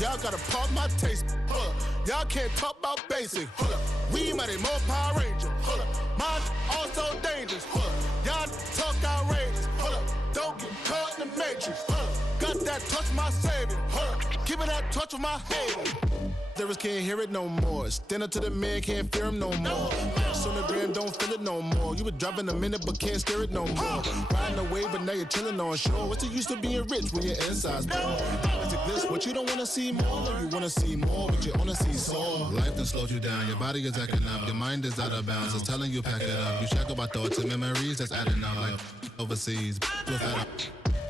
Y'all gotta pump my taste. Hold up. Y'all can't talk about basic. Hold up. We mighty more Power Ranger. Hold up. Mine also dangerous. Hold up. Y'all talk outrageous. Hold up. Don't get caught in the matrix. Hold up. Got that touch my savior. Hold up. Give me that touch of my haters. Service can't hear it no more. Stand up to the man, can't fear him no more. Sonogram don't feel it no more. You were driving a minute but can't steer it no more. Riding away but now you're chilling on shore. What's the use of being rich when your inside's poor? Is it this what you don't wanna see more? No, you wanna see more, but you wanna see sore. Life done slowed you down. Your body is acting up. Your mind is out of bounds. It's telling you pack it up. You shackle by thoughts and memories that's adding up. Like overseas,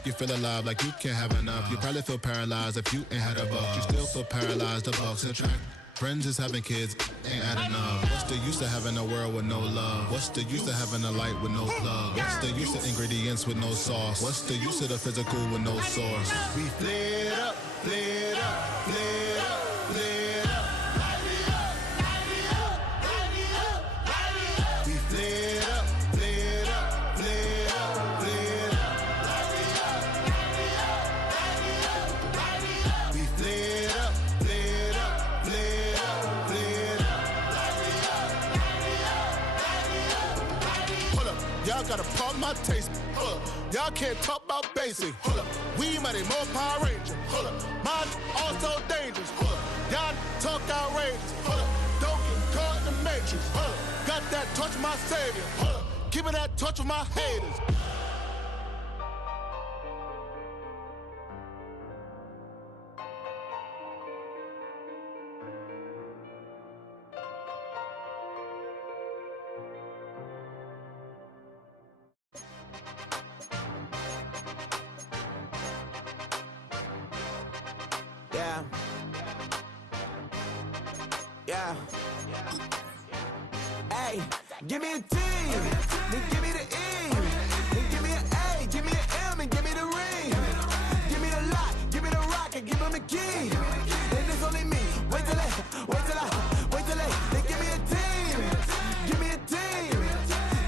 you feel alive like you can't have enough. You probably feel paralyzed if you ain't had a buck. You still feel paralyzed, the bucks attract. Friends is having kids, ain't adding up. What's the use of having a world with no love? What's the use of having a light with no plug? What's the use of ingredients with no sauce? What's the use of the physical with no source? We flared up, flared up, flared up, flared up. Light me up, light me up, light me up, light me up. We flared up, flared up, flared up, flared up. Light me up, light me up, light me up, light me up. We flared up, flared up, flared up, flared up. Light me up, light me up, light me up, light me up. Hold up, y'all gotta pump my taste. Hold up, y'all can't talk about basic. Hold up, we mighty more Power Ranger. Hold up, mine also dangerous. Hold up, y'all talk outrageous. Hold up, don't get caught in the matrix. Hold up, got that touch of my savior. Hold up, give me that touch of my haters. Yeah. Yeah. Hey, give me a T, then give me the E, then give me an A, give me an M, and give me the ring. Give me the lock, give me the rock, and give him the key. And it's only me. Wait till they, then give me a team. Give me a team.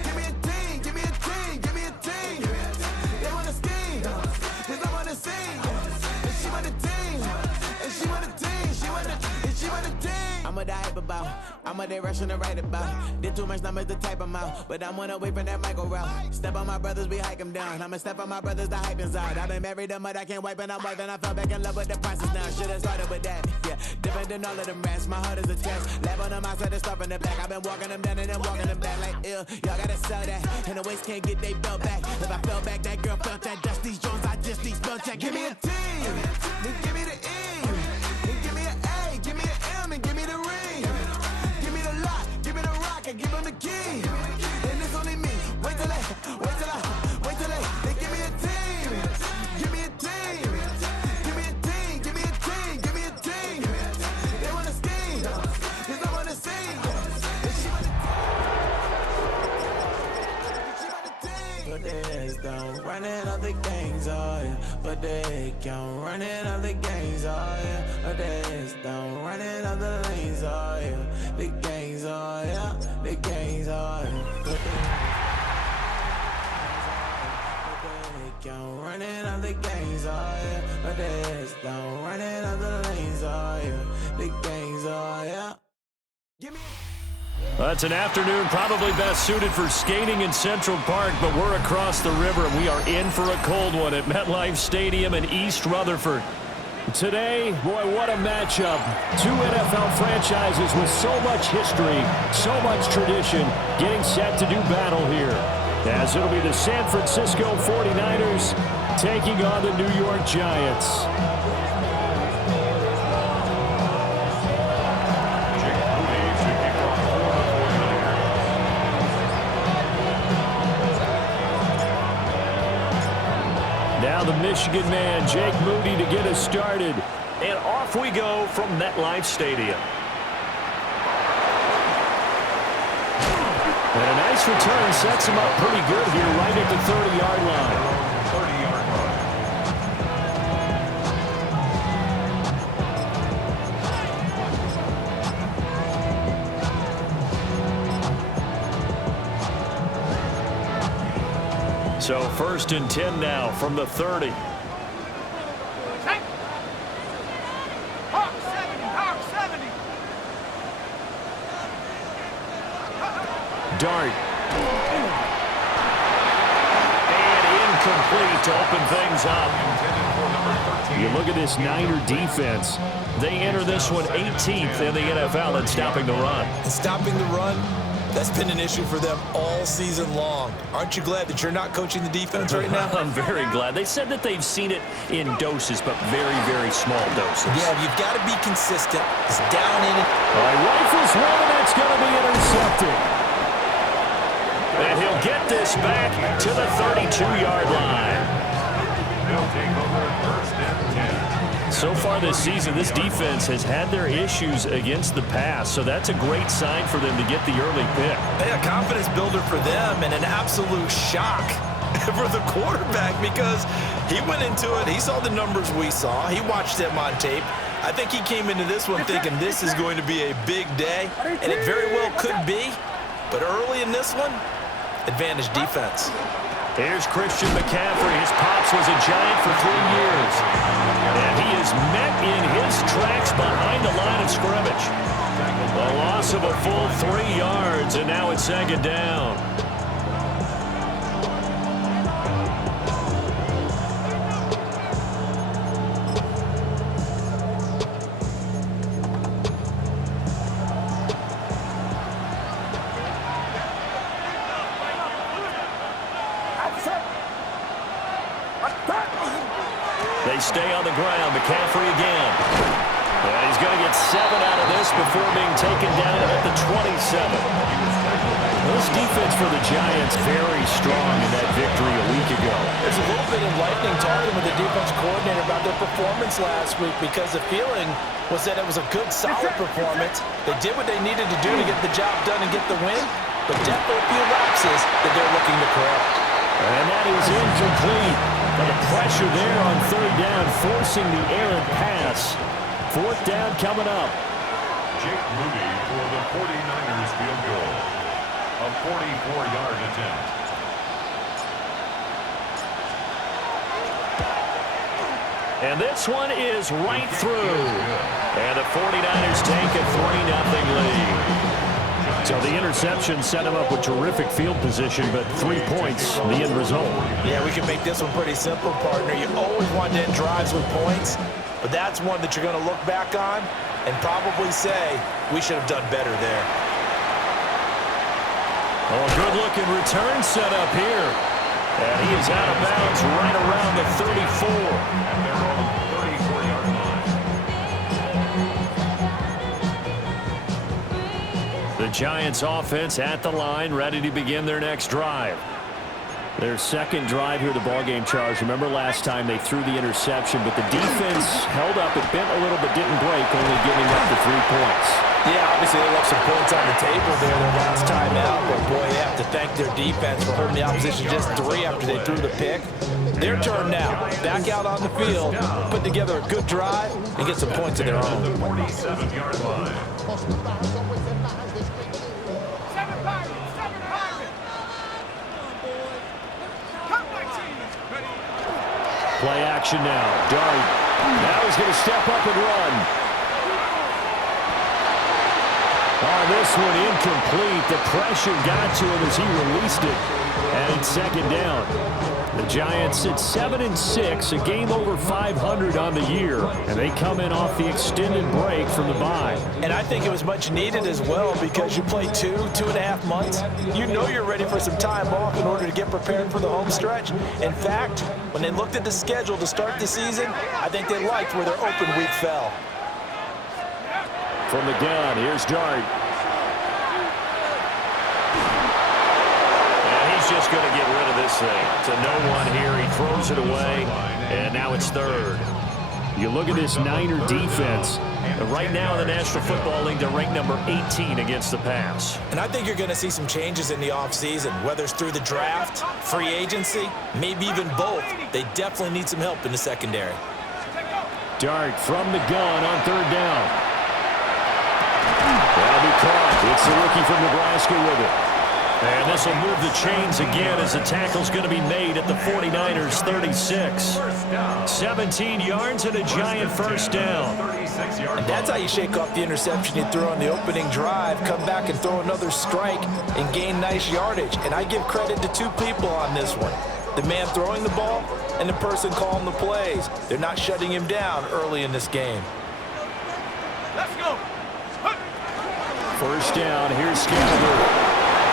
Give me a team, give me a team, give me a team. They wanna scheme, 'cause I'm on the scene. And she want the team, and she want the team, she want the team. I'm what I hype about, I'm what they rushing to write about. Did too much numbers to type them out, but I'm one away from that micro route. Step on my brothers, we hike them down. I'ma step on my brothers, the hype is out. I've been married them, but I can't wipe and I'm wiping. I fell back in love with the process now. Should've started with that, yeah. Different than all of them rats, my heart is a test. Lab on them outside, the stuff in the back. I've been walking them down and then walking them back like ill. Y'all gotta sell that, and the waist can't get they belt back. If I fell back, that girl felt that. Dust these Jones, I just need spell check. Give me a T, then give me the E, then give me an A, give me an M, and give me the ring. Give me the lock, give me the rock, and give him the key. And it's only me. Wait till they, then give me a team. Give me a team. Give me a team, give me a team, give me a team. They wanna scheme, 'cause I'm on the scene. And she want the team. But they don't running all the gangs, oh yeah. But they can't running all the gangs, oh yeah. But they don't running all the lanes, oh yeah. The gangs, oh yeah. The gangs, oh yeah. But they can't running all the gangs, oh yeah. But they don't running all the lanes, oh yeah. The gangs, oh yeah. Give me. It's an afternoon probably best suited for skating in Central Park, but we're across the river and we are in for a cold one at MetLife Stadium in East Rutherford. Today, boy, what a matchup. Two NFL franchises with so much history, so much tradition, getting set to do battle here. As it'll be the San Francisco 49ers taking on the New York Giants. Now the Michigan man, Jake Moody, to get us started. And off we go from MetLife Stadium. And a nice return sets him up pretty good here right at the 30-yard line. So 1st and 10 now from the 30. Dart. And incomplete to open things up. You look at this Niner defense. They enter this one 18th in the NFL in stopping the run. And stopping the run, that's been an issue for them all season long. Aren't you glad that you're not coaching the defense right now? I'm very glad. They said that they've seen it in doses, but very, very small doses. Yeah, you've got to be consistent. It's down in it. All right, rifles one, and that's going to be intercepted. And he'll get this back to the 32-yard line. They'll take over first and 10. So far this season, this defense has had their issues against the pass, so that's a great sign for them to get the early pick. A confidence builder for them and an absolute shock for the quarterback because he went into it. He saw the numbers we saw. He watched them on tape. I think he came into this one thinking this is going to be a big day, and it very well could be. But early in this one, advantage defense. Here's Christian McCaffrey. His pops was a Giant for 3 years. And he is met in his tracks behind the line of scrimmage. A loss of a full 3 yards, and now it's second down. They stay on the ground. McCaffrey again. And he's going to get 7 out of this before being taken down at the 27. This defense for the Giants very strong in that victory a week ago. There's a little bit enlightening talking with the defense coordinator about their performance last week because the feeling was that it was a good, solid performance. They did what they needed to do to get the job done and get the win, but definitely a few lapses that they're looking to correct. And that is incomplete. But the pressure there on third down, forcing the errant pass. Fourth down coming up. Jake Moody for the 49ers field goal. A 44-yard attempt. And this one is right through. And the 49ers take a 3-0 lead. So the interception set him up with terrific field position, but 3 points, the end result. Yeah, we can make this one pretty simple, partner. You always want to end drives with points, but that's one that you're going to look back on and probably say, we should have done better there. Oh, a good-looking return set up here. And he is out of bounds right around the 34. And they're on the 34-yard line. The Giants offense at the line, ready to begin their next drive. Their second drive here, the ballgame, Charles. Remember last time they threw the interception, but the defense held up. It bent a little but didn't break, only giving up the 3 points. Yeah, obviously they left some points on the table there their last time out, but boy, they have to thank their defense for holding the opposition just 3 after they threw the pick. Their turn now. Back out on the field, put together a good drive, and get some points of their own. The 47-yard line. Play action now. Dart. Now he's going to step up and run. Oh, this one incomplete. The pressure got to him as he released it. And it's second down. The Giants at 7-6, a game over 500 on the year. And they come in off the extended break from the bye. And I think it was much needed as well because you play 2.5 months. You know you're ready for some time off in order to get prepared for the home stretch. In fact, when they looked at the schedule to start the season, I think they liked where their open week fell. From the gun, here's Dart. And he's just going to get rid of this thing. To no one here. He throws it away, and now it's third. You look at this Niner defense. Right now in the National Football League, they're ranked number 18 against the pass. And I think you're going to see some changes in the offseason, whether it's through the draft, free agency, maybe even both. They definitely need some help in the secondary. Dart from the gun on third down. That'll be caught. It's the rookie from Nebraska with it. And this will move the chains again as the tackle's going to be made at the 49ers 36. 17 yards and a Giant first down. 36-yard And that's how you shake off the interception you threw on the opening drive, come back and throw another strike and gain nice yardage. And I give credit to two people on this one. The man throwing the ball and the person calling the plays. They're not shutting him down early in this game. Let's go. First down, here's Scalabro.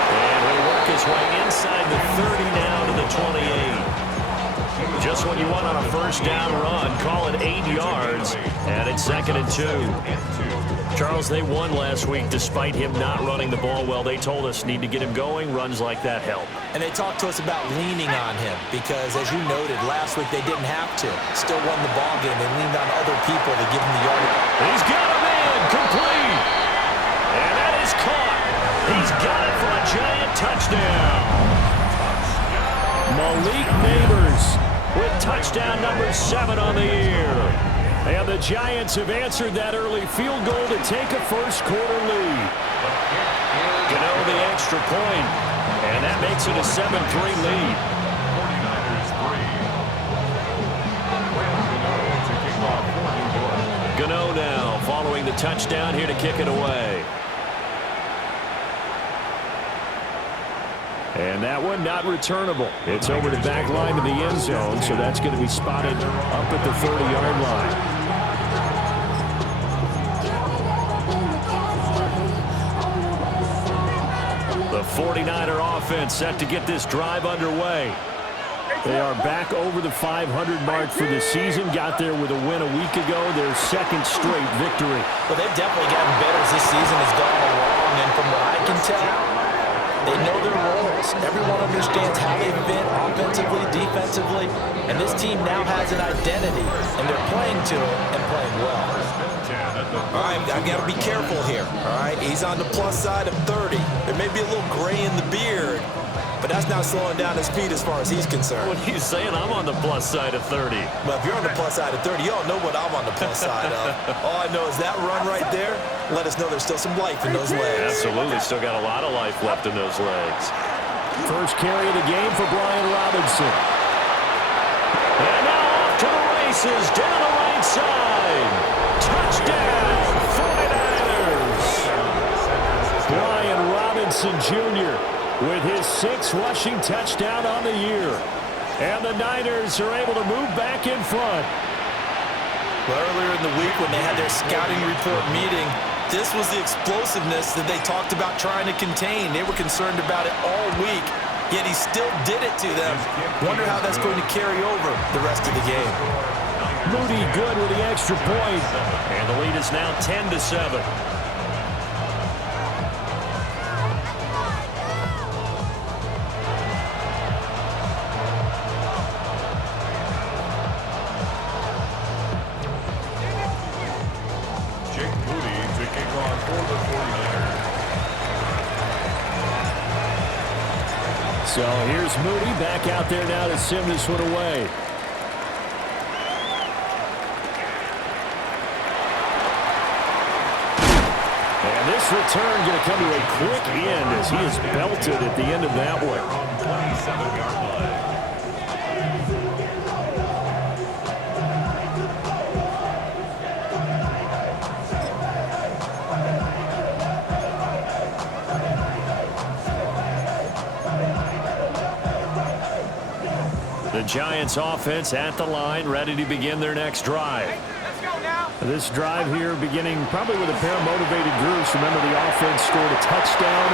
And he'll work his way inside the 30 now to the 28. Just when you want on a first down run, call it 8 yards, and it's 2nd and 2. Charles, they won last week despite him not running the ball well. They told us need to get him going. Runs like that help. And they talked to us about leaning on him because, as you noted, last week they didn't have to. Still won the ball game. They leaned on other people to give him the yardage. He's got a man complete. And that is caught. He's got it for a giant touchdown. Malik Neighbors with touchdown number 7 on the year. And the Giants have answered that early field goal to take a first-quarter lead. Gano the extra point, and that makes it a 7-3 lead. 49ers 3. Gano now following the touchdown here to kick it away. And that one not returnable. It's over the back line of the end zone, so that's going to be spotted up at the 30-yard line. The 49er offense set to get this drive underway. They are back over the 500 mark for the season. Got there with a win a week ago. Their second straight victory. Well, they've definitely gotten better as this season has gone along, and from what I can tell, they know their roles. Everyone understands how they fit offensively, defensively, and this team now has an identity, and they're playing to it and playing well. All right, I've got to be careful here, all right? He's on the plus side of 30. There may be a little gray in the beard, but that's not slowing down his speed as far as he's concerned. What are you saying? I'm on the plus side of 30. Well, if you're on the plus side of 30, you all know what I'm on the plus side of. All I know is that run right there, let us know there's still some life in those legs. Absolutely, still got a lot of life left in those legs. First carry of the game for Brian Robinson. And now off to the races, down the right side. Touchdown, 49ers. Brian Robinson Jr. with his 6th rushing touchdown on the year. And the Niners are able to move back in front. Well, earlier in the week when they had their scouting report meeting, this was the explosiveness that they talked about trying to contain. They were concerned about it all week, yet he still did it to them. Wonder how that's going to carry over the rest of the game. Moody good with the extra point. And the lead is now 10-7. So here's Moody back out there now to send this one away. And this return going to come to a quick end as he is belted at the end of that one. 27-yard line. The Giants offense at the line, ready to begin their next drive. Let's go now. This drive here beginning probably with a pair of motivated groups. Remember, the offense scored a touchdown.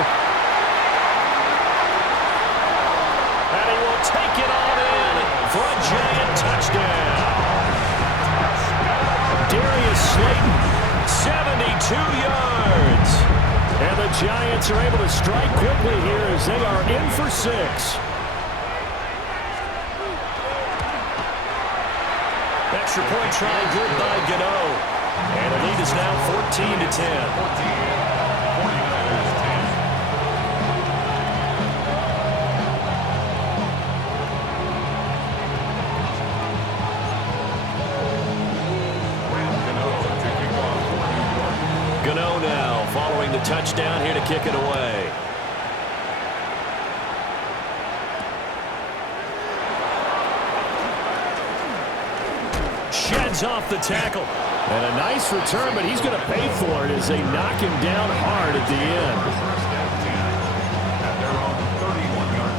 And he will take it on in for a giant touchdown. Darius Slayton, 72 yards. And the Giants are able to strike quickly here as they are in for 6. Extra point try good by Gano. And the lead is now 14-10. 49ers 10. Gano now following the touchdown here to kick it away. Shed heads off the tackle. And a nice return, but he's going to pay for it as they knock him down hard at the end. First and 10 at their own 31-yard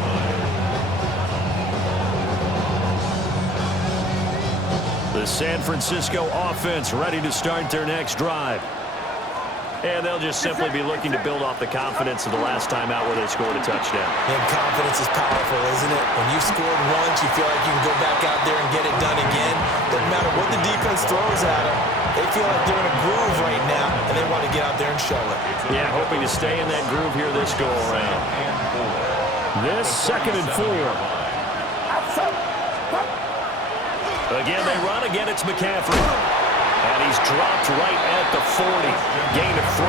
line. The San Francisco offense ready to start their next drive. And they'll just simply be looking to build off the confidence of the last time out where they scored a touchdown. And confidence is powerful, isn't it? When you've scored once, you feel like you can go back out there and get it done again. Doesn't matter what the defense throws at them. They feel like they're in a groove right now, and they want to get out there and show it. Yeah, hoping to stay in that groove here this go-around. This 2nd and 4. Again, they run. Again, it's McCaffrey. And he's dropped right at the 40. Gain of 3.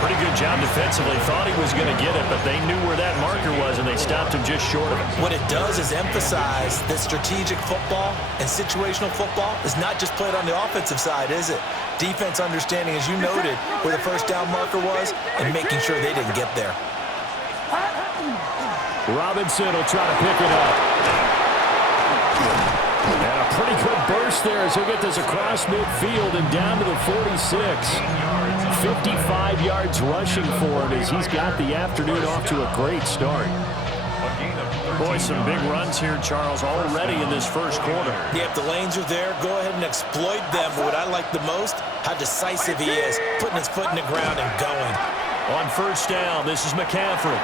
Pretty good job defensively. Thought he was going to get it, but they knew where that marker was, and they stopped him just short of it. What it does is emphasize that strategic football and situational football is not just played on the offensive side, is it? Defense understanding, as you noted, where the first down marker was and making sure they didn't get there. Robinson will try to pick it up. And a pretty good burst there as he'll get this across midfield and down to the 46. 55 yards rushing for him as he's got the afternoon off to a great start. Boy, some big runs here, Charles, already in this first quarter. Yeah, if the lanes are there, go ahead and exploit them. But what I like the most, how decisive he is, putting his foot in the ground and going. On first down, this is McCaffrey.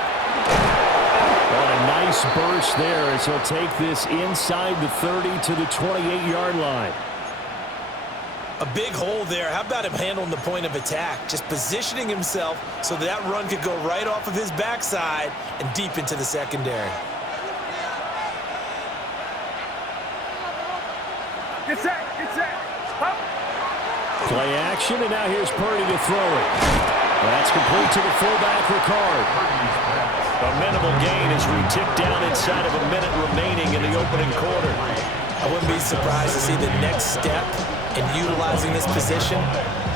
What a nice burst there as he'll take this inside the 30 to the 28-yard line. A big hole there. How about him handling the point of attack? Just positioning himself so that run could go right off of his backside and deep into the secondary. Get set. Up. Play action, and now here's Purdy to throw it. That's complete to the fullback, Ricard. A minimal gain as we tick down inside of a minute remaining in the opening quarter. I wouldn't be surprised to see the next step in utilizing this position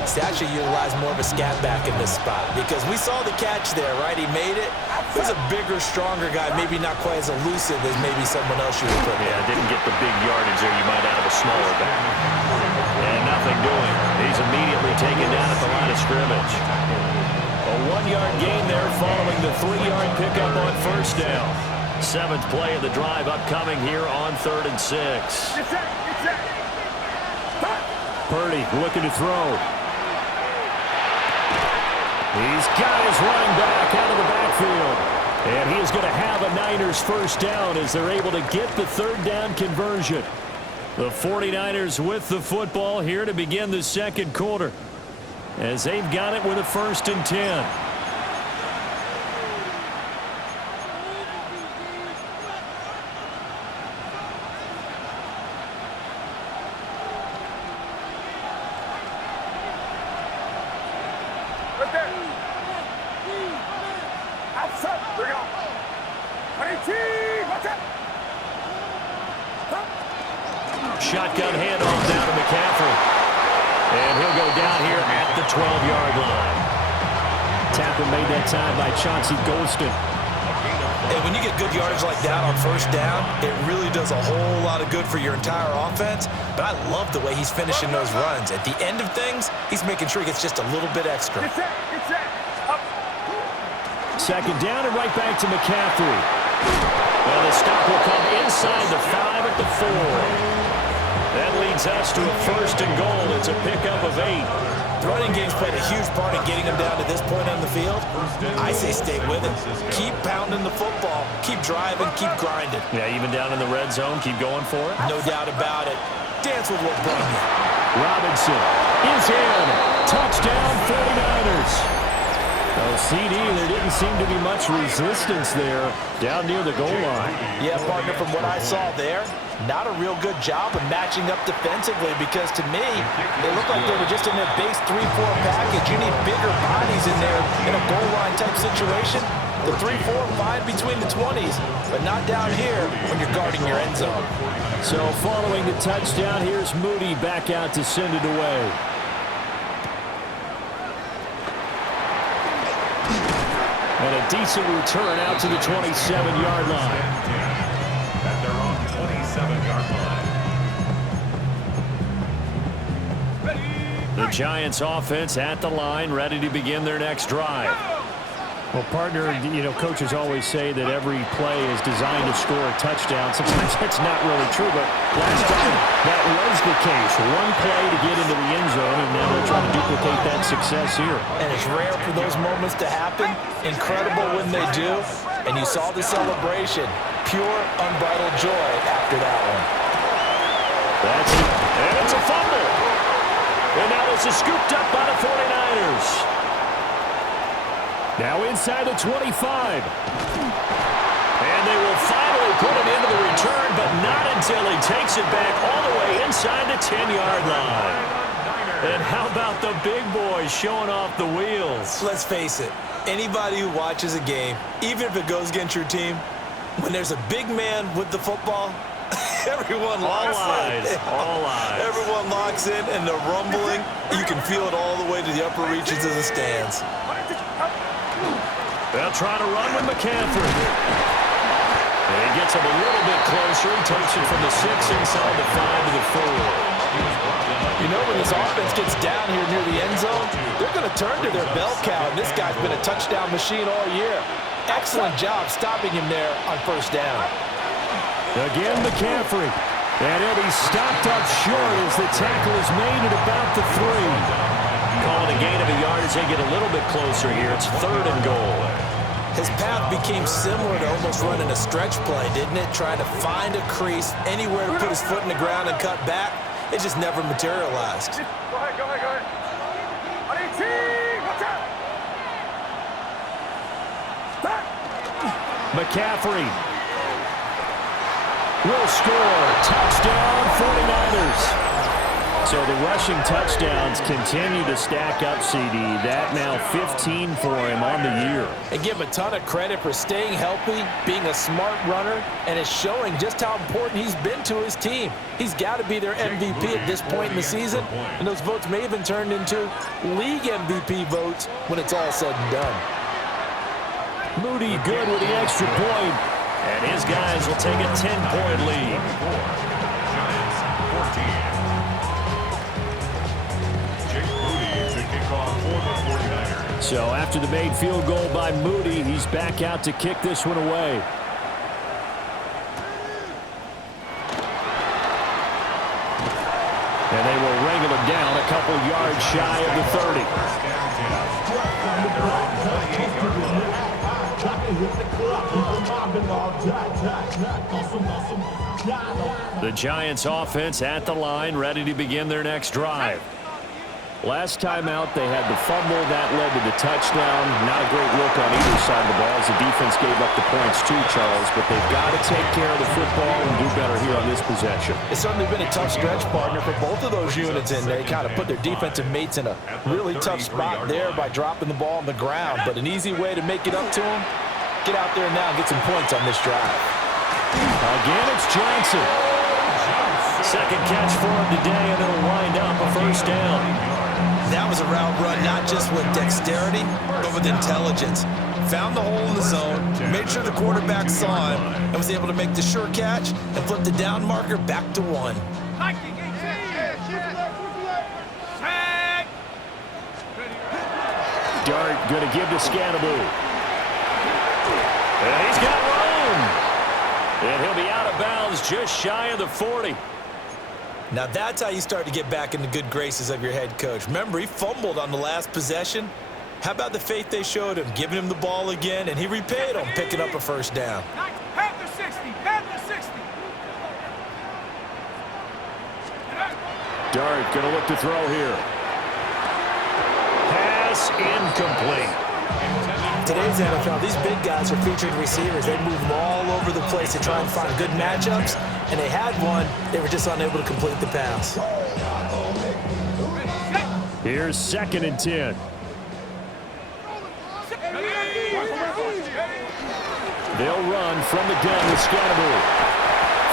is to actually utilize more of a scat back in this spot, because we saw the catch there, right? He made it. He was a bigger, stronger guy, maybe not quite as elusive as maybe someone else you would put there. Yeah, didn't get the big yardage there you might out of a smaller back. And nothing doing. He's immediately taken down at the line of scrimmage. A 1-yard gain there following the 3-yard pickup on first down. 7th play of the drive upcoming here on 3rd and 6. Get set. Purdy looking to throw. He's got his running back out of the backfield. And he is going to have a Niners first down as they're able to get the 3rd down conversion. The 49ers with the football here to begin the 2nd quarter, as they've got it with a 1st and 10. Right there. Outside. Bring it on. 18. Watch out. Shotgun handoff down to McCaffrey. And he'll go down here at the 12-yard line. Tackle made that time by Chauncey Golston. And when you get good yardage like that on first down, it really does a whole lot of good for your entire offense. But I love the way he's finishing those runs. At the end of things, he's making sure he gets just a little bit extra. Get set. Up. 2nd down and right back to McCaffrey. Well, the stop will come inside the 5 at the 4. That leads us to a 1st and goal. It's a pickup of 8. The running game's played a huge part in getting him down to this point on the field. I say stay with it. Keep pounding the football. Keep driving. Keep grinding. Yeah, even down in the red zone, keep going for it. No doubt about it. Dance with what brought you. Robinson is in. Touchdown, 49ers. Well, CD, there didn't seem to be much resistance there down near the goal line. Yeah, partner, from what I saw there, not a real good job of matching up defensively, because to me, they look like they were just in their base 3-4 package. You need bigger bodies in there in a goal line type situation. The 3-4 fine between the 20s, but not down here when you're guarding your end zone. So following the touchdown, here's Moody back out to send it away. And a decent return out to the 27-yard line. At their own 27-yard line. Giants offense at the line, ready to begin their next drive. Well, partner, coaches always say that every play is designed to score a touchdown. Sometimes that's not really true, but last time that was the case. One play to get into the end zone, and now they're trying to duplicate that success here. And it's rare for those moments to happen. Incredible when they do. And you saw the celebration. Pure, unbridled joy after that one. That's it. And it's a fumble. And now this is scooped up by the 49ers. Now inside the 25. And they will finally put it into the return, but not until he takes it back all the way inside the 10-yard line. And how about the big boys showing off the wheels? Let's face it, anybody who watches a game, even if it goes against your team, when there's a big man with the football, everyone locks in. All eyes. Everyone locks in, and the rumbling, you can feel it all the way to the upper reaches of the stands. They'll try to run with McCaffrey. And he gets him a little bit closer. He takes it from the 6 inside the 5 to the 4. You know, when this offense gets down here near the end zone, they're going to turn to their bell cow, and this guy's been a touchdown machine all year. Excellent job stopping him there on first down. Again, McCaffrey. And he'll be stopped up short as the tackle is made at about the 3. Calling a gain of a yard as they get a little bit closer here. It's 3rd and goal. His path became similar to almost running a stretch play, didn't it? Trying to find a crease, anywhere to put his foot in the ground and cut back. It just never materialized. Go ahead. On 18, watch out. McCaffrey will score. Touchdown, 49ers. So the rushing touchdowns continue to stack up, CD. That now 15 for him on the year. And give him a ton of credit for staying healthy, being a smart runner, and it's showing just how important he's been to his team. He's got to be their MVP at this point in the season, and those votes may even turn into league MVP votes when it's all said and done. Moody good with the extra point, and his guys will take a 10-point lead. Giants 14. So after the made field goal by Moody, he's back out to kick this one away. And they will wrangle him down a couple yards shy of the 30. The Giants offense at the line, ready to begin their next drive. Last time out, they had the fumble. That led to the touchdown. Not a great look on either side of the ball as the defense gave up the points too, Charles. But they've got to take care of the football and do better here on this possession. It's certainly been a tough stretch, partner, for both of those units in there. They kind of put their defensive mates in a really tough spot there by dropping the ball on the ground. But an easy way to make it up to them, get out there now and get some points on this drive. Again, it's Johnson. Second catch for him today, and it'll wind up a first down. That was a route run not just with dexterity, but with intelligence. Found the hole in the zone, made sure the quarterback saw him, and was able to make the sure catch and flip the down marker back to 1. Dart going to give to Scannaboo. And he's got room. And he'll be out of bounds just shy of the 40. Now that's how you start to get back in the good graces of your head coach. Remember, he fumbled on the last possession. How about the faith they showed him, giving him the ball again, and he repaid them, picking up a first down. Past the 60, past the 60. Dart going to look to throw here. Pass incomplete. Today's NFL, these big guys are featured receivers. They move them all over the place to try and find good matchups, and they had one. They were just unable to complete the pass. Here's 2nd and 10. They'll run from the gun with Scannaboo.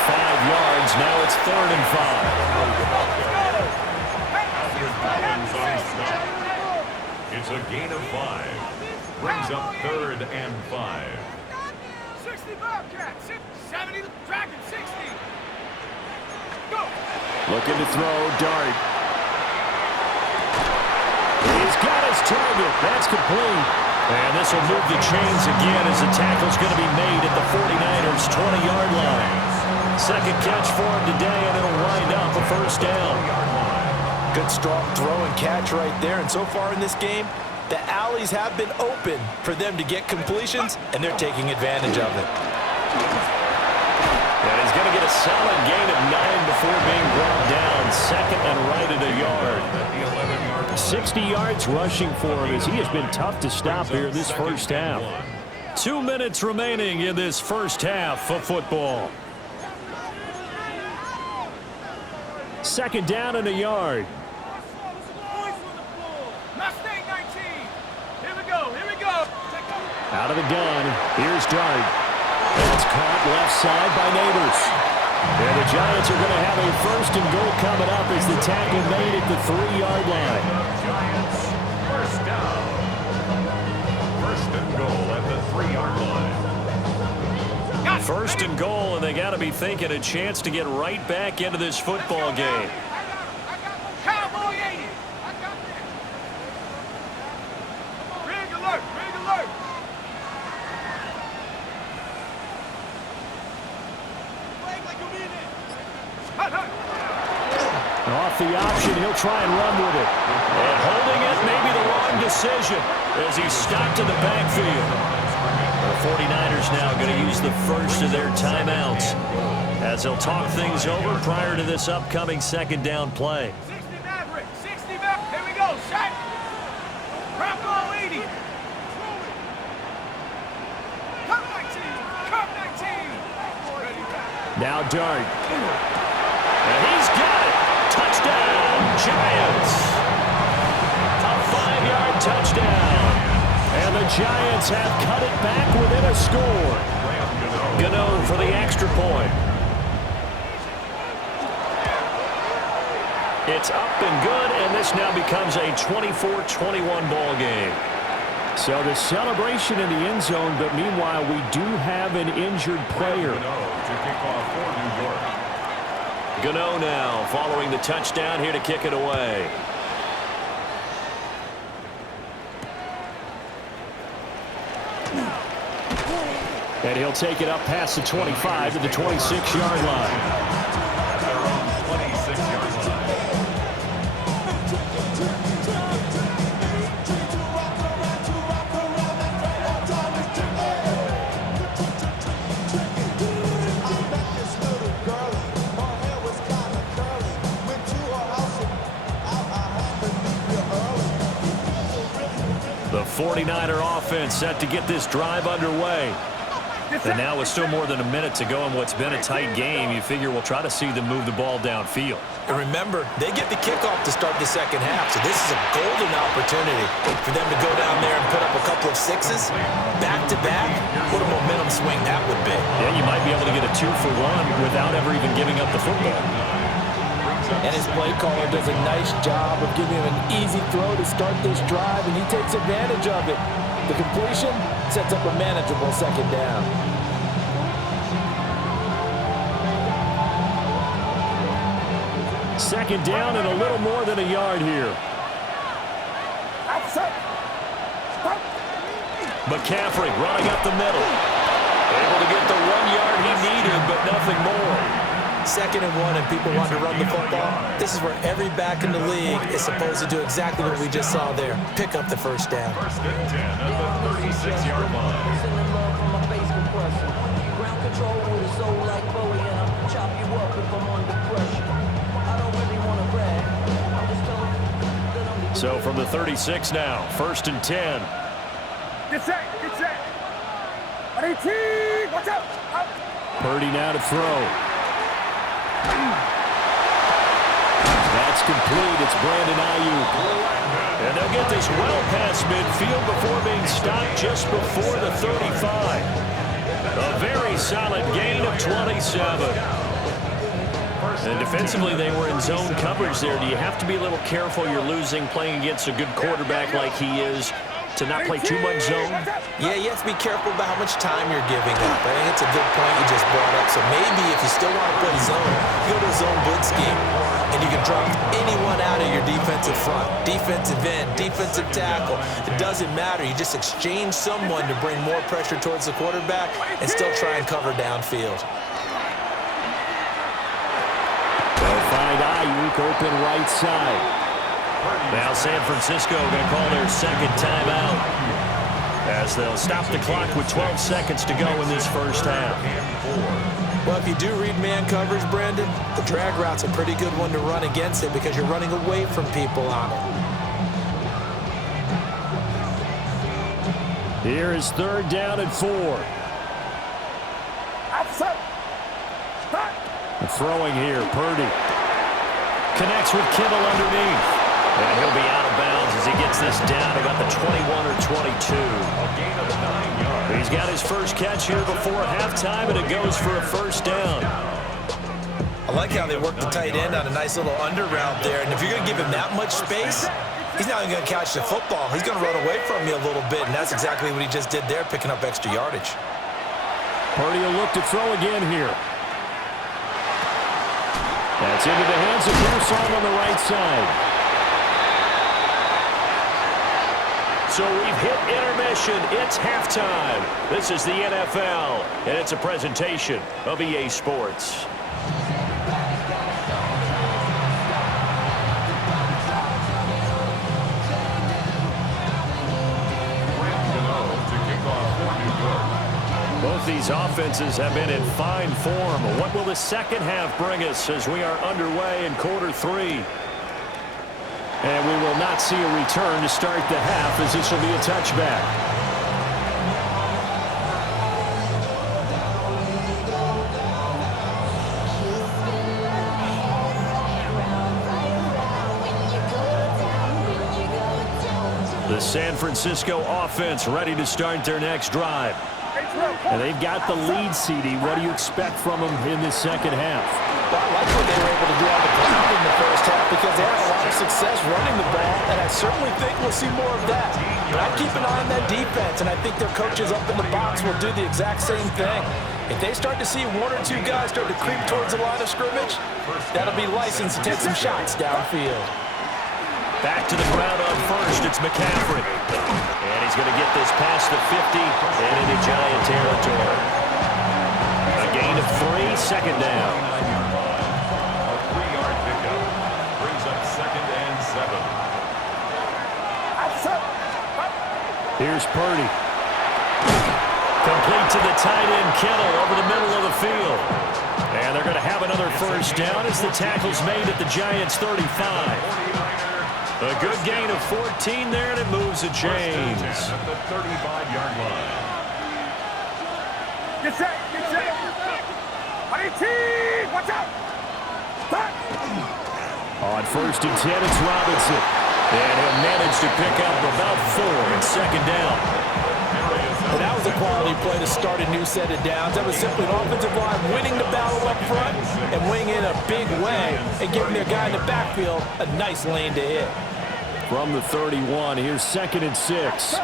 5 yards. Now it's 3rd and 5. It's a gain of 5. Brings up 3rd and 5. 60 Bobcats, 70 Dragon, 60. Go. Looking to throw, Dart. target. That's complete. And this will move the chains again as the tackle's going to be made at the 49ers' 20-yard line. Second catch for him today, and it'll wind up a first down. Good strong throw and catch right there. And so far in this game, the alleys have been open for them to get completions, and they're taking advantage of it. And he's going to get a solid gain of 9 before being brought down. Second and right at a yard. 60 yards rushing for him as he has been tough to stop here this first half. 2 minutes remaining in this first half of football. Second down and a yard. Mustang 19. Here we go. Here we go. Out of the gun. Here's Dart. That's caught left side by Neighbors. And the Giants are going to have a first and goal coming up as the tackle made at the 3-yard line. Giants, first down. First and goal at the 3-yard line. First and goal, and they got to be thinking a chance to get right back into this football game. Cowboy 80. Rig alert. Rig alert. Off the option, he'll try and run with it. And holding it may be the wrong decision as he's stopped in the backfield. The 49ers now going to use the first of their timeouts as they'll talk things over prior to this upcoming second down play. 60 Maverick. 60 Maverick. Here we go. Shot. Bronco 80. Cup 19. Cup 19. Ready back. Now Dart. And he's got it. Touchdown, Giants. A 5-yard touchdown. And the Giants have cut it back within a score. Gano for the extra point. It's up and good, and this now becomes a 24-21 ball game. So the celebration in the end zone, but meanwhile we do have an injured player. To kick off for New York. Gano now following the touchdown here to kick it away. And he'll take it up past the 25 to the 26-yard line. At their own 26-yard line. The 49er offense set to get this drive underway. And now with still more than a minute to go in what's been a tight game, you figure we'll try to see them move the ball downfield. And remember, they get the kickoff to start the second half, so this is a golden opportunity for them to go down there and put up a couple of sixes back-to-back. What a momentum swing that would be. Yeah, you might be able to get a 2-for-1 without ever even giving up the football. And his play caller does a nice job of giving him an easy throw to start this drive, and he takes advantage of it. The completion sets up a manageable second down. Second down and a little more than a yard here. McCaffrey running up the middle. Able to get the 1 yard he needed, but nothing more. Second and 1, and people want to run the football. This is where every back in the league is supposed to do exactly what we just saw there. Pick up the first down. First and 10 at the 36-yard line. So from the 36 now, first and 10. Get set. Get set. 18. Watch out. Up. Purdy now to throw. That's complete. It's Brandon Ayuk. And they'll get this well past midfield before being stopped just before the 35. A very solid gain of 27. And defensively, they were in zone coverage there. Do you have to be a little careful? You're losing playing against a good quarterback like he is. to not play too much zone? Yeah, you have to be careful about how much time you're giving up. I think it's a good point you just brought up. So maybe if you still want to play zone, you go to a zone blitz scheme, and you can drop anyone out of your defensive front, defensive end, defensive tackle. It doesn't matter. You just exchange someone to bring more pressure towards the quarterback and still try and cover downfield. They'll find Ayuk open right side. Now San Francisco going to call their second timeout as they'll stop the clock with 12 seconds to go in this first half. Well, if you do read man coverage, Brandon, the drag route's a pretty good one to run against it because you're running away from people on it. Here is 3rd down and 4. The throwing here, Purdy. Connects with Kittle underneath. And he'll be out of bounds as he gets this down about the 21 or 22. A gain of 9 yards. He's got his first catch here before halftime, and it goes for a first down. I like how they work the tight end on a nice little under route there. And if you're going to give him that much space, he's not even going to catch the football. He's going to run away from you a little bit, and that's exactly what he just did there, picking up extra yardage. Purdy will look to throw again here. That's into the hands of Pearson on the right side. So we've hit intermission. It's halftime. This is the NFL, and it's a presentation of EA Sports. Both these offenses have been in fine form. What will the second half bring us as we are underway in quarter 3? And we will not see a return to start the half as this will be a touchback. The San Francisco offense ready to start their next drive. And they've got the lead, CD. What do you expect from them in this second half? Well, I like what they were able to do on the ground in the first half because they had a lot of success running the ball, and I certainly think we'll see more of that. But I keep an eye on that defense, and I think their coaches up in the box will do the exact same thing. If they start to see 1 or 2 guys start to creep towards the line of scrimmage, that'll be licensed to take some shots downfield. Back to the ground on first, it's McCaffrey. And he's going to get this past the 50 and into Giant territory. A gain of 3, second down. A 3-yard pickup brings up 2nd and 7. Here's Purdy. Complete to the tight end, Kittle, over the middle of the field. And they're going to have another first down as the tackle's made at the Giants' 35. A good gain of 14 there, and it moves the chains. At the 35-yard line. Get set, get set. Watch out. On 1st and 10, it's Robinson. And he'll manage to pick up about 4 and second down. And that was a quality play to start a new set of downs. That was simply an offensive line winning the battle up front and winning in a big way and giving their guy in the backfield a nice lane to hit. From the 31, here's 2nd and 6.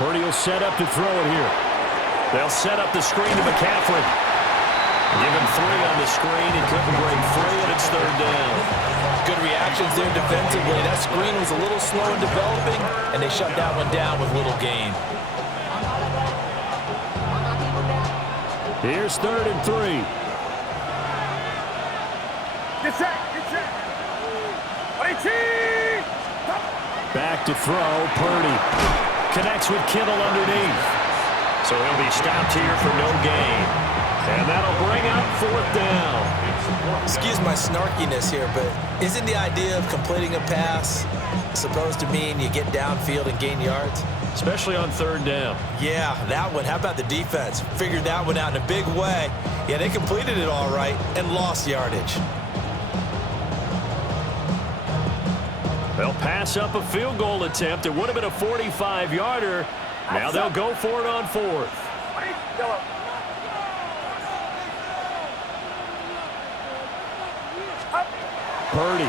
Purdy will set up to throw it here. They'll set up the screen to McCaffrey. Give him 3 on the screen. He couldn't break free, and it's 3rd down. Good reactions there defensively. That screen was a little slow in developing, and they shut that one down with little gain. Here's 3rd and 3. Get set, get set. Back to throw, Purdy. Connects with Kittle underneath. So he'll be stopped here for no gain. And that'll bring up 4th down. Excuse my snarkiness here, but isn't the idea of completing a pass supposed to mean you get downfield and gain yards? Especially on 3rd down. Yeah, that one. How about the defense? Figured that one out in a big way. Yeah, they completed it all right and lost yardage. They'll pass up a field goal attempt. It would have been a 45-yarder. Now they'll go for it on 4th. Purdy.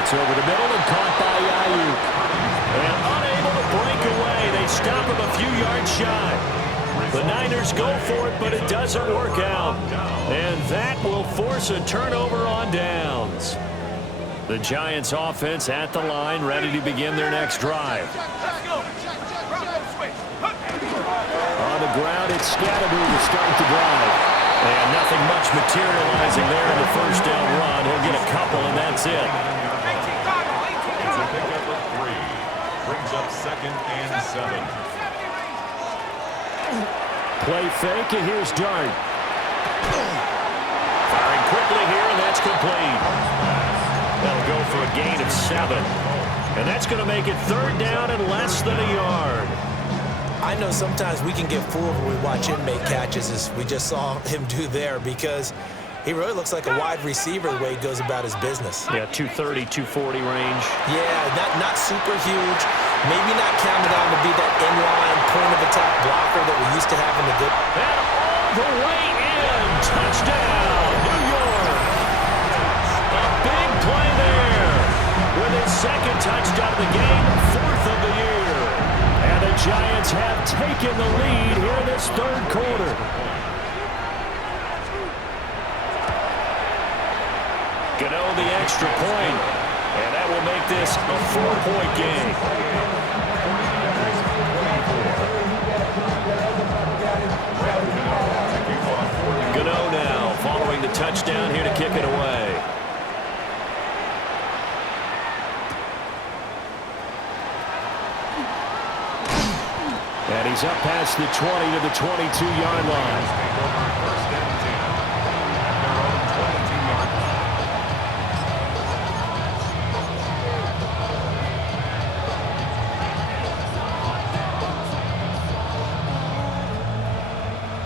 That's over the middle and caught by Ayuk. And unable to break away. They stop him a few yards shy. The Niners go for it, but it doesn't work out. And that will force a turnover on downs. The Giants offense at the line, ready to begin their next drive. Let's go. Bronco switch. On the ground, it's Scatterby to start the drive. And nothing much materializing there in the first down run. He'll get a couple, and that's it. 18 Cardinal, 18 It's a Cardinal. pickup of 3. Brings up 2nd and 7. Play fake, and here's Dart. Firing quickly here, and that's complete. That'll go for a gain of 7. And that's going to make it 3rd down and less than a yard. I know sometimes we can get fooled when we watch him make catches, as we just saw him do there, because he really looks like a wide receiver the way he goes about his business. Yeah, 230, 240 range. Yeah, not super huge. Maybe not counted on to be that inline point-of-attack blocker that we used to have in the good. And all the way in. Touchdown, New York. A big play there. With his 2nd touchdown of the game, 4th of the year. And the Giants have taken the lead here in this 3rd quarter. Gano the extra point. And that will make this a 4-point game. Gano now following the touchdown here to kick it away. And he's up past the 20 to the 22-yard line. First and 10 at their own 22-yard line.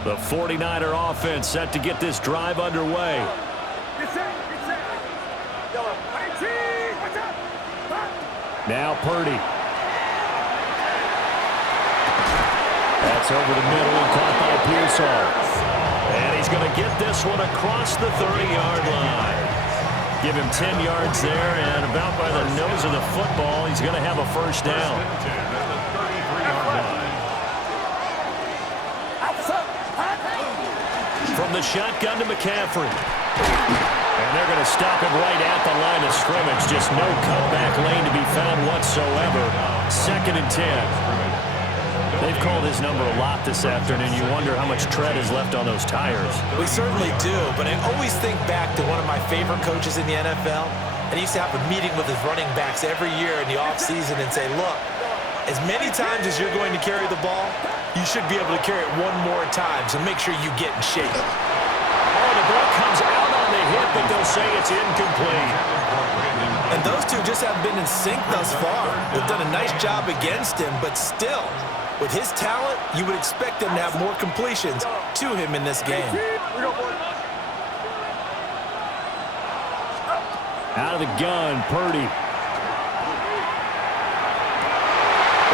The 49er offense set to get this drive underway. Get set. Yellow. 19. Watch out. Now Purdy. That's over the middle and caught by Pearsall. And he's going to get this one across the 30-yard line. Give him 10 yards there, and about by the nose of the football, he's going to have a first down. First and 10 at the 33-yard line. From the shotgun to McCaffrey. And they're going to stop him right at the line of scrimmage. Just no cutback lane to be found whatsoever. 2nd and 10. They've called his number a lot this afternoon. You wonder how much tread is left on those tires. We certainly do, but I always think back to one of my favorite coaches in the NFL, and he used to have a meeting with his running backs every year in the offseason and say, look, as many times as you're going to carry the ball, you should be able to carry it one more time, so make sure you get in shape. Oh, the ball comes out on the hip, but they'll say it's incomplete. And those two just haven't been in sync thus far. They've done a nice job against him, but still, with his talent, you would expect them to have more completions to him in this game. Out of the gun, Purdy.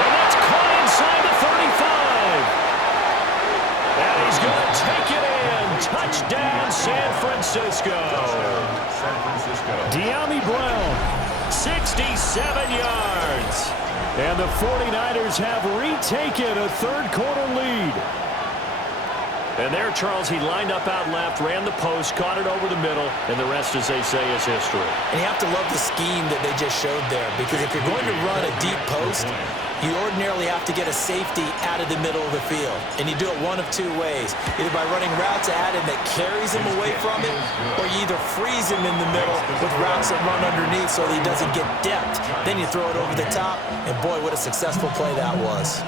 And that's caught inside the 35. And he's going to take it in. Touchdown, San Francisco. San Francisco. De'Ami Brown, 67 yards. And the 49ers have retaken a 3rd quarter lead. And there, Charles, he lined up out left, ran the post, caught it over the middle, and the rest, as they say, is history. And you have to love the scheme that they just showed there, because if you're going to run a deep post, you ordinarily have to get a safety out of the middle of the field. And you do it one of 2 ways, either by running routes at him that carries him away from it, or you either freeze him in the middle with routes that run underneath so that he doesn't get depth. Then you throw it over the top, and boy, what a successful play that was.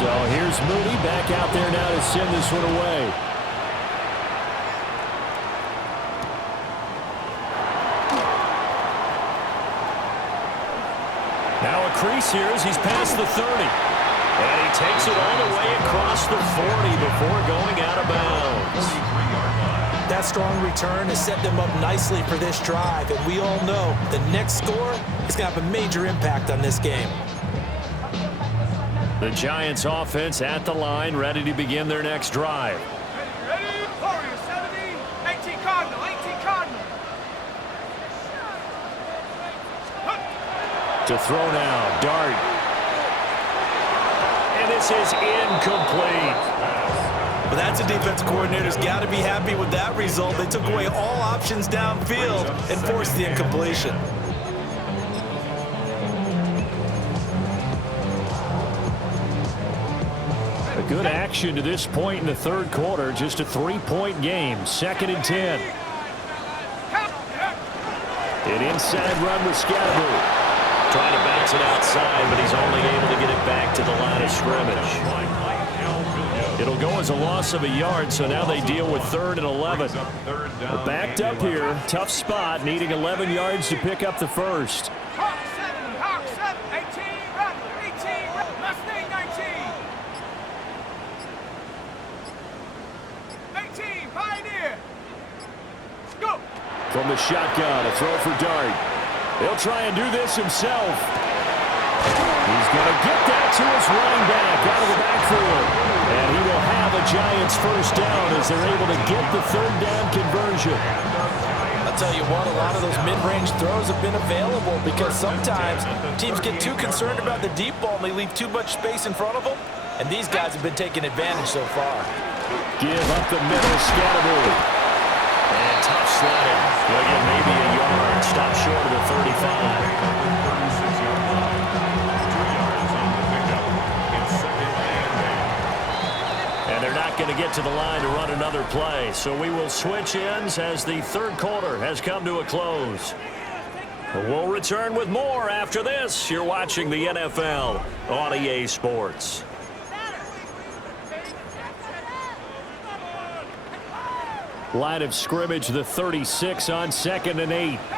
So here's Moody back out there now to send this one away. Now a crease here as he's past the 30. And he takes it all the way across the 40 before going out of bounds. That strong return has set them up nicely for this drive, and we all know the next score is going to have a major impact on this game. The Giants offense at the line, ready to begin their next drive. Ready? Warrior 70. 18 Cardinal. 18 Cardinal. To throw now, Dart. And this is incomplete. But that's a defense coordinator's got to be happy with that result. They took away all options downfield and forced the incompletion. A good action to this point in the third quarter. Just a 3-point game. 2nd and 10. An inside run with Scatterby. Trying to bounce it outside, but he's only able to get it back to the line of scrimmage. It'll go as a loss of a yard, so now they deal with 3rd and 11. We're backed up here. Tough spot, needing 11 yards to pick up the first. Hawk 7, Hawk 7, 18, Rattler, 18, Mustang 19. 18, Pioneer. Go. From the shotgun, a throw for Dart. He'll try and do this himself. He's going to get that to his running back out of the backfield. And he will have a Giants first down as they're able to get the 3rd down conversion. I'll tell you what, a lot of those mid-range throws have been available because sometimes teams get too concerned about the deep ball and they leave too much space in front of them. And these guys have been taking advantage so far. Give up the middle, Scatterby. And tough sledding. He'll get maybe a yard. Stop short of the 35. And they're not going to get to the line to run another play. So we will switch ends as the third quarter has come to a close. We'll return with more after this. You're watching the NFL on EA Sports. Line of scrimmage, the 36 on 2nd and 8. Set.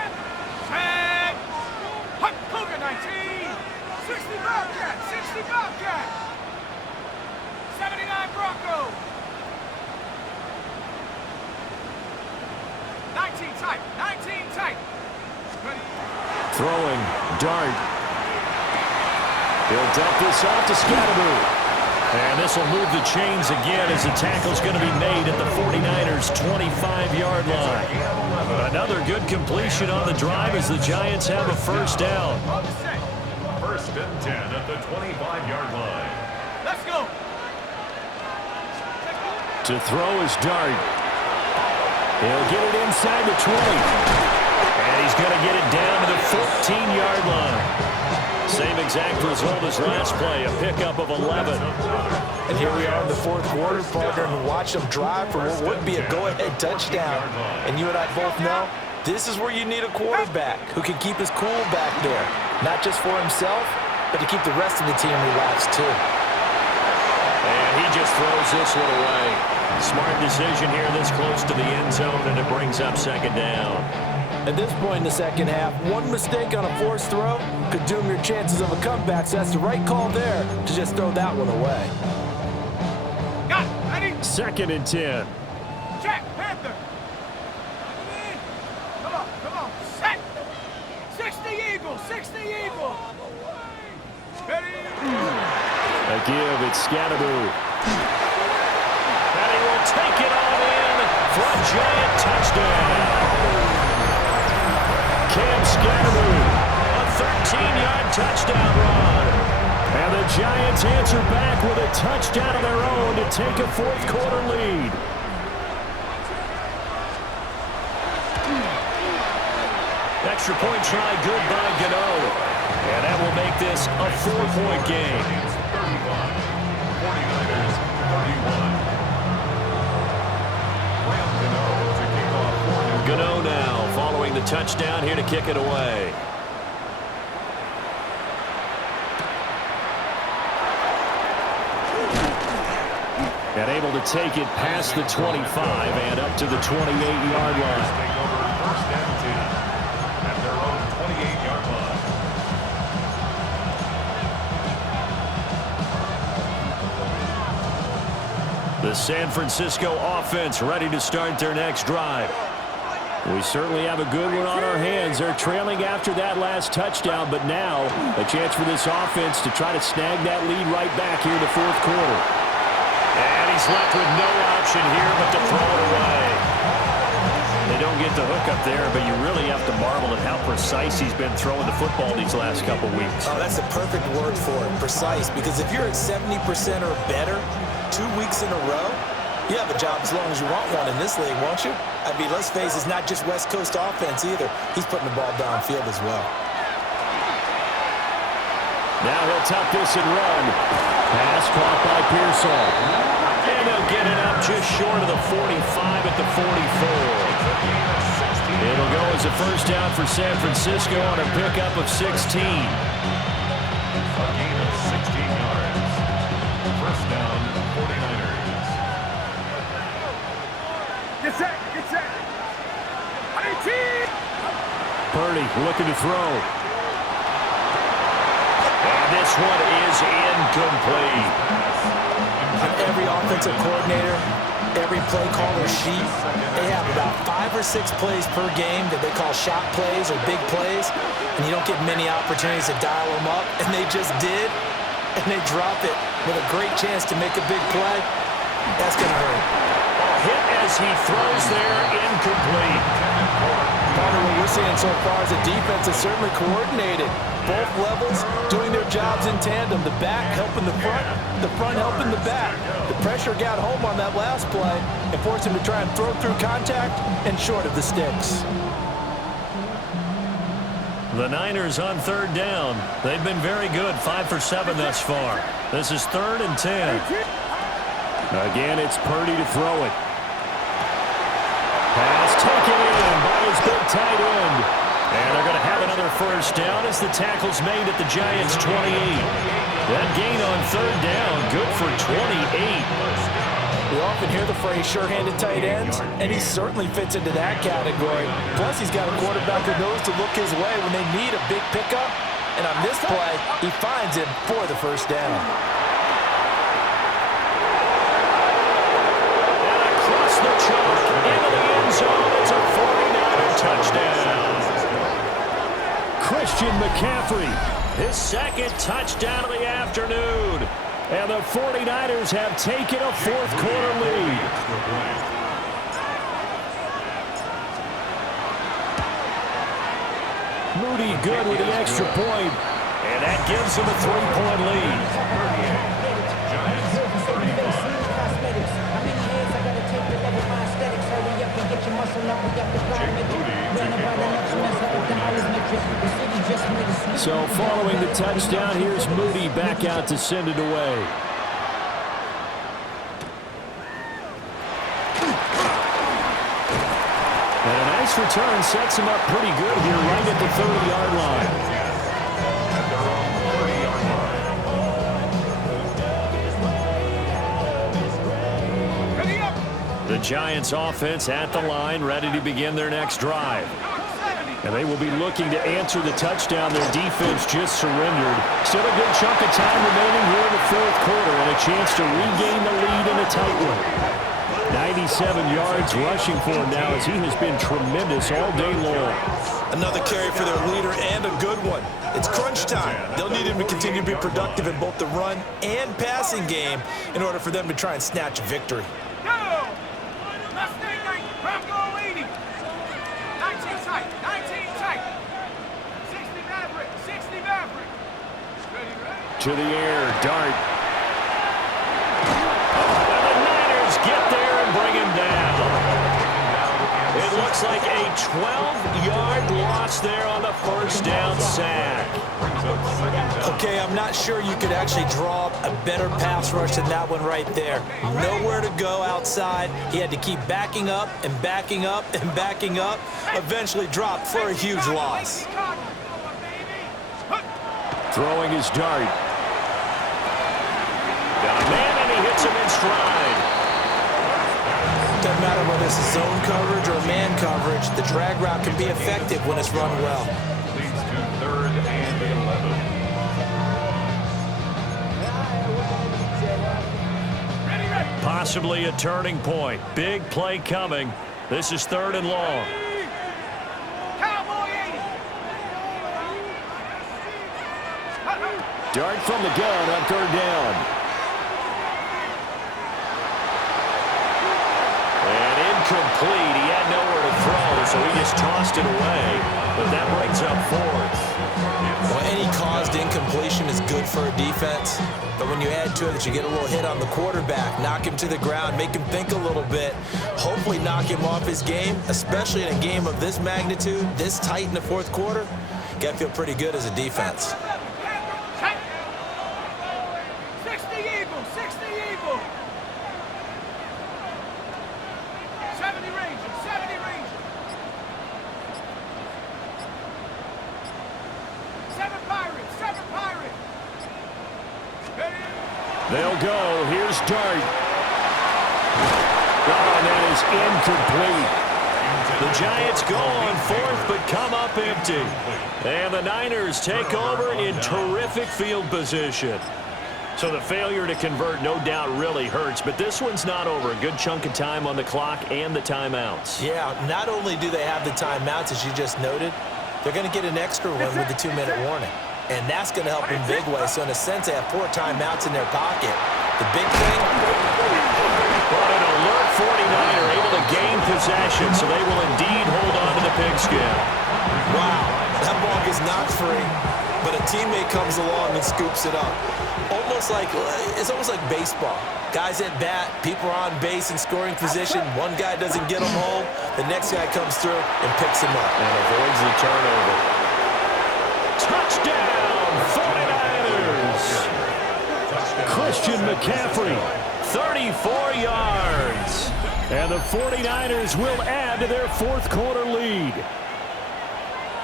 Hut, Cougar 19. 60 Bobcat, 60 Bobcat. 79 Bronco. 19 tight, 19 tight. Ready. Throwing, Dart. He'll dump this off to Scatterby. And this will move the chains again as the tackle's going to be made at the 49ers' 25-yard line. Another good completion on the drive as the Giants have a first down. 1st and 10 at the 25-yard line. Let's go. To throw is Dart. He'll get it inside the 20. And he's going to get it down to the 14-yard line. Same exact result as last play, a pickup of 11. And here we are in the fourth quarter, partner, and watch them drive for what would be a go-ahead touchdown. And you and I both know this is where you need a quarterback who can keep his cool back there, not just for himself, but to keep the rest of the team relaxed too. And he just throws this one away. Smart decision here this close to the end zone, and it brings up 2nd down. At this point in the second half, one mistake on a forced throw could doom your chances of a comeback, so that's the right call there to just throw that one away. Got it. Ready. 2nd and 10. Check. Panther. Come on, come on. Set. 60 Eagle, 60 Eagle. Ready. A give, it's Scatterby. And he will take it all in for a Giant touchdown. Cam Scatterby, a 13-yard touchdown run. And the Giants answer back with a touchdown of their own to take a fourth quarter lead. Extra point try good by Gano. And that will make this a 4-point game. 49ers 31. Gano now following the touchdown here to kick it away. And able to take it past the 25 and up to the 28-yard line. Take over 1st and 10 at their own 28-yard line. The San Francisco offense ready to start their next drive. We certainly have a good one on our hands. They're trailing after that last touchdown, but now a chance for this offense to try to snag that lead right back here in the fourth quarter. And he's left with no option here but to throw it away. They don't get the hook up there, but you really have to marvel at how precise he's been throwing the football these last couple weeks. Oh, that's the perfect word for it, precise, because if you're at 70% or better 2 weeks in a row, you have a job as long as you want one in this league, won't you? I mean, let's face it, it's not just West Coast offense either. He's putting the ball downfield as well. Now he'll tuck this and run. Pass caught by Pearsall. And he'll get it up just short of the 45 at the 44. It'll go as a first down for San Francisco on a pickup of 16. A gain of 16 yards. First down, 49ers. Get set, get set. 18. Purdy looking to throw. And this one is incomplete. On every offensive coordinator, every play caller sheet, they have about 5 or 6 plays per game that they call shot plays or big plays, and you don't get many opportunities to dial them up, and they just did, and they drop it with a great chance to make a big play. That's going to hurt. Hit as he throws there, incomplete. Part of what we're seeing so far is the defense is certainly coordinated. Both levels doing their jobs in tandem. The back helping the front helping the back. The pressure got home on that last play and forced him to try and throw through contact and short of the sticks. The Niners on third down. They've been very good, 5 for 7 thus far. This is 3rd and 10. Again, it's Purdy to throw it. Pass taken in by his big tight end. And they're going to have another first down as the tackle's made at the Giants' 28. That gain on third down, good for 28. We often hear the phrase sure-handed tight ends, and he certainly fits into that category. Plus, he's got a quarterback who knows to look his way when they need a big pickup. And on this play, he finds him for the first down. And across the chalk, into the end zone, it's a 49er touchdown. Christian McCaffrey, his second touchdown of the afternoon. And the 49ers have taken a fourth-quarter lead. Moody good with the extra point, and that gives them a 3-point lead. So following the touchdown, here's Moody back out to send it away. And a nice return sets him up pretty good here right at the 30-yard line. The Giants offense at the line, ready to begin their next drive. And they will be looking to answer the touchdown their defense just surrendered. Still a good chunk of time remaining here in the fourth quarter and a chance to regain the lead in a tight one. 97 yards rushing for him now as he has been tremendous all day long. Another carry for their leader and a good one. It's crunch time. They'll need him to continue to be productive in both the run and passing game in order for them to try and snatch a victory. To the air, Dart. And the Niners get there and bring him down. It looks like a 12-yard loss there on the first down sack. Okay, I'm not sure you could actually draw a better pass rush than that one right there. Nowhere to go outside. He had to keep backing up and backing up and backing up. Eventually dropped for a huge loss. Throwing his Dart. Got a man, and he hits him in stride. Doesn't matter whether it's a zone coverage or man coverage, the drag route can be effective when it's run well. Leads to 3rd and 11. Possibly a turning point. Big play coming. This is 3rd and long. Dart from the gun on 3rd down. just tossed it away, but that brings up fourth. Well, any caused incompletion is good for a defense, but when you add to it that you get a little hit on the quarterback, knock him to the ground, make him think a little bit, hopefully knock him off his game, especially in a game of this magnitude, this tight in the fourth quarter, you got to feel pretty good as a defense. 60 Eagles, 60 Eagles. 70 Rangers, 70 Rangers. 7 Pirates, 7 Pirates. Ready? They'll go. Here's Dart. Oh, and that is incomplete. The Giants go on fourth, but come up empty. And the Niners take over in terrific field position. So the failure to convert no doubt really hurts, but this one's not over. A good chunk of time on the clock and the timeouts. Yeah, not only do they have the timeouts, as you just noted, they're going to get an extra one with the 2-minute warning. And that's going to help in big way. So in a sense, they have 4 timeouts in their pocket. The big thing, but an alert 49er able to gain possession, so they will indeed hold on to the pigskin. wow, that ball gets knocked free, but a teammate comes along and scoops it up. It's almost like baseball. Guys at bat, people are on base in scoring position. One guy doesn't get them home. The next guy comes through and picks him up. And avoids the turnover. Touchdown, 49ers! Christian McCaffrey, 34 yards. And the 49ers will add to their fourth quarter lead.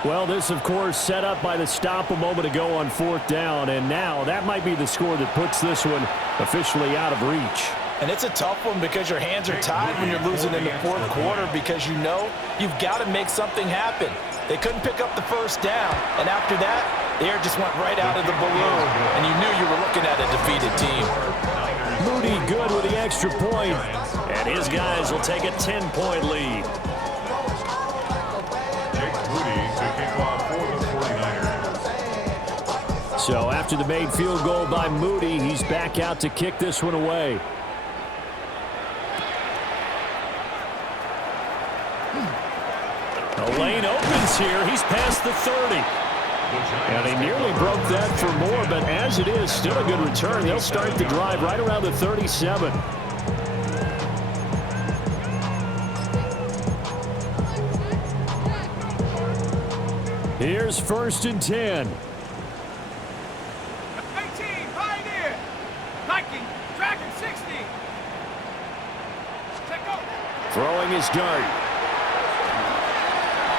Well, this, of course, set up by the stop a moment ago on fourth down, and now that might be the score that puts this one officially out of reach. And it's a tough one because your hands are tied when you're losing in the fourth quarter because you know you've got to make something happen. They couldn't pick up the first down, and after that, the air just went right out of the balloon, and you knew you were looking at a defeated team. Moody good with the extra point, and his guys will take a 10-point lead. So after the made field goal by Moody, he's back out to kick this one away. The lane opens here. He's past the 30. And he nearly broke that for more, but as it is, still a good return. They'll start the drive right around the 37. Here's 1st and 10. 18, Pioneer. Viking, Dragon 60. Check out. Throwing his dart.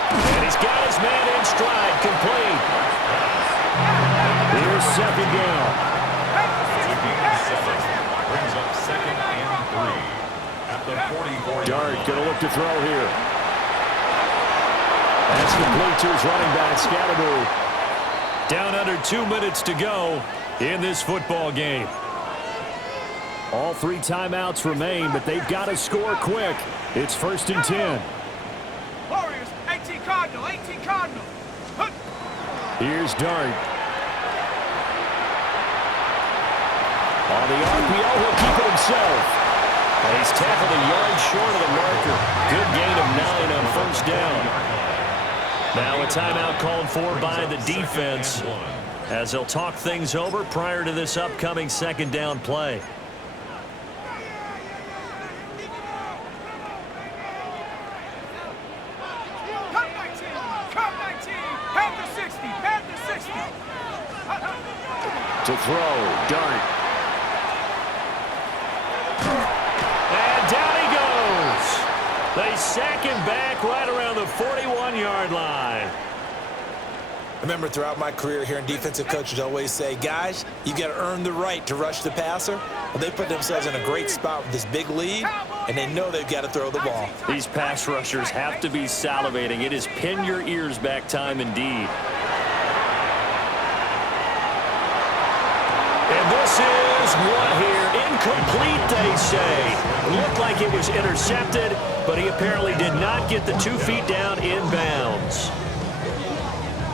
And he's got his man in stride, complete. Here's 2nd down. Brings up 2nd and 3 at the 44. Dart going to look to throw here. That's complete to his running back, Scatterboo. Down under 2 minutes to go in this football game. All 3 timeouts remain, but they've got to score quick. It's 1st and 10. Warriors, 18 Cardinal, 18 Cardinal. Here's Dart. On the RPO, he'll keep it himself. And he's tackled a yard short of the marker. Good gain of 9 on 1st down. Now a timeout called for by the defense as they'll talk things over prior to this upcoming 2nd down play. To throw, Dart. And down he goes. They sack him back right around the 41-yard line. Remember, throughout my career here in defensive coaches always say, guys, you got to earn the right to rush the passer. Well, they put themselves in a great spot with this big lead, and they know they've got to throw the ball. These pass rushers have to be salivating. It is pin your ears back time indeed. And this is one here. Incomplete, they say. Looked like it was intercepted, but he apparently did not get the 2 feet down in bounds.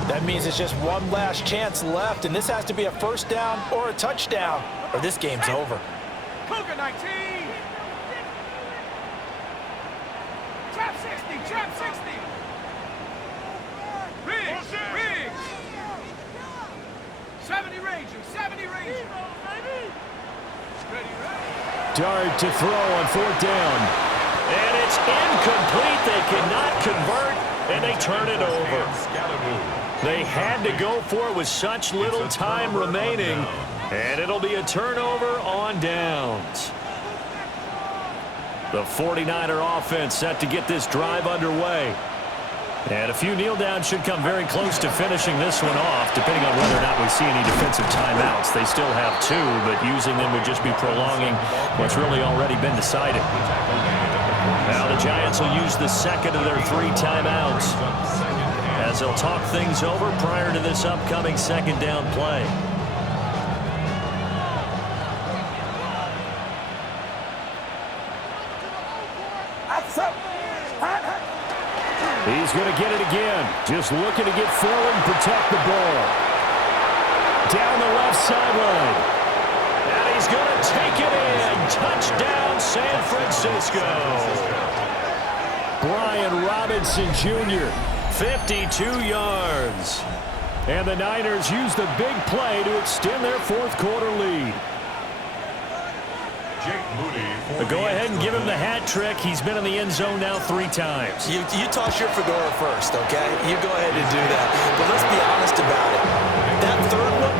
That means it's just one last chance left, and this has to be a 1st down or a touchdown, or this game's over. Cougar 19. Trap 60, trap 60. 70 Rangers, 70 Rangers. Ready, ready. Dart to throw on 4th down. And it's incomplete. They cannot convert, and they turn it over. They had to go for it with such little time remaining, and it'll be a turnover on downs. The 49er offense set to get this drive underway. And a few kneel downs should come very close to finishing this one off, depending on whether or not we see any defensive timeouts. They still have 2, but using them would just be prolonging what's really already been decided. Now the Giants will use the second of their 3 timeouts as they'll talk things over prior to this upcoming second down play. He's going to get it again. Just looking to get forward and protect the ball. Down the left sideline. And he's going to take it in. Touchdown, San Francisco. Brian Robinson Jr., 52 yards. And the Niners use the big play to extend their 4th quarter lead. Go ahead and give him the hat trick. He's been in the end zone now 3 times. You toss your fedora first, okay? You go ahead and do that. But let's be honest about it. That 3rd one,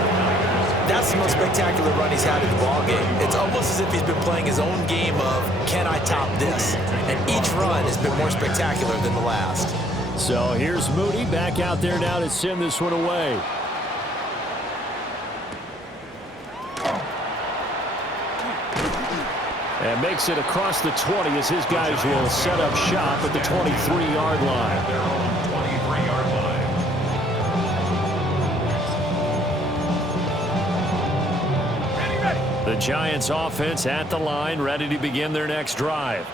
that's the most spectacular run he's had in the ballgame. It's almost as if he's been playing his own game of, can I top this? And each run has been more spectacular than the last. So here's Moody back out there now to send this one away. And makes it across the 20 as his guys will set up shop at the 23-yard line. They're on the 23-yard line. Ready, ready. The Giants offense at the line, ready to begin their next drive.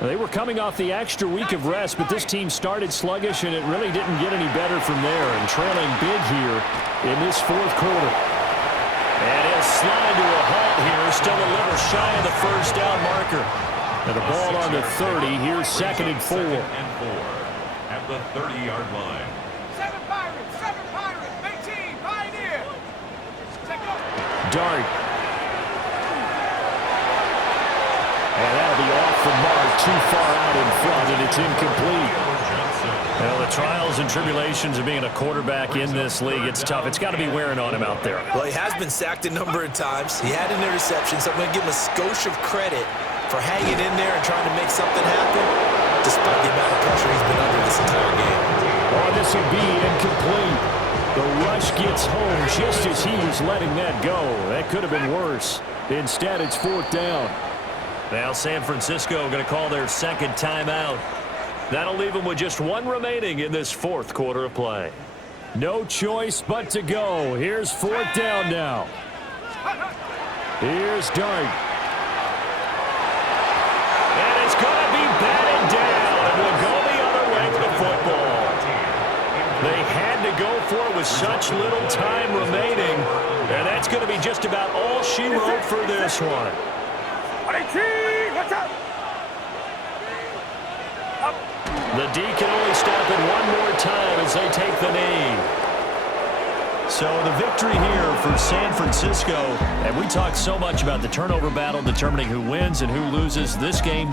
They were coming off the extra week of rest, but this team started sluggish, and it really didn't get any better from there, and trailing big here in this 4th quarter. And he'll slide to a halt here, still a little shy of the 1st down marker. And the ball on the 30, here's 2nd and 4. At the 30-yard line. 7 Pirates, big team, Pioneer. Check up. Dart. And that'll be off the mark, too far out in front, and it's incomplete. Well, the trials and tribulations of being a quarterback in this league, it's tough. It's got to be wearing on him out there. Well, he has been sacked a number of times. He had an interception, so I'm going to give him a skosh of credit for hanging in there and trying to make something happen, despite the amount of pressure he's been under this entire game. Oh, this will be incomplete. The rush gets home just as he was letting that go. That could have been worse. Instead, it's 4th down. Now San Francisco going to call their 2nd timeout. That'll leave them with just 1 remaining in this 4th quarter of play. No choice but to go. Here's 4th down now. Here's Dart. And it's going to be batted down. And we'll go the other way with the football. They had to go for it with such little time remaining. And that's going to be just about all she wrote for this one. Watch out. The D can only stop it 1 more time as they take the knee. So the victory here for San Francisco. And we talked so much about the turnover battle determining who wins and who loses this game.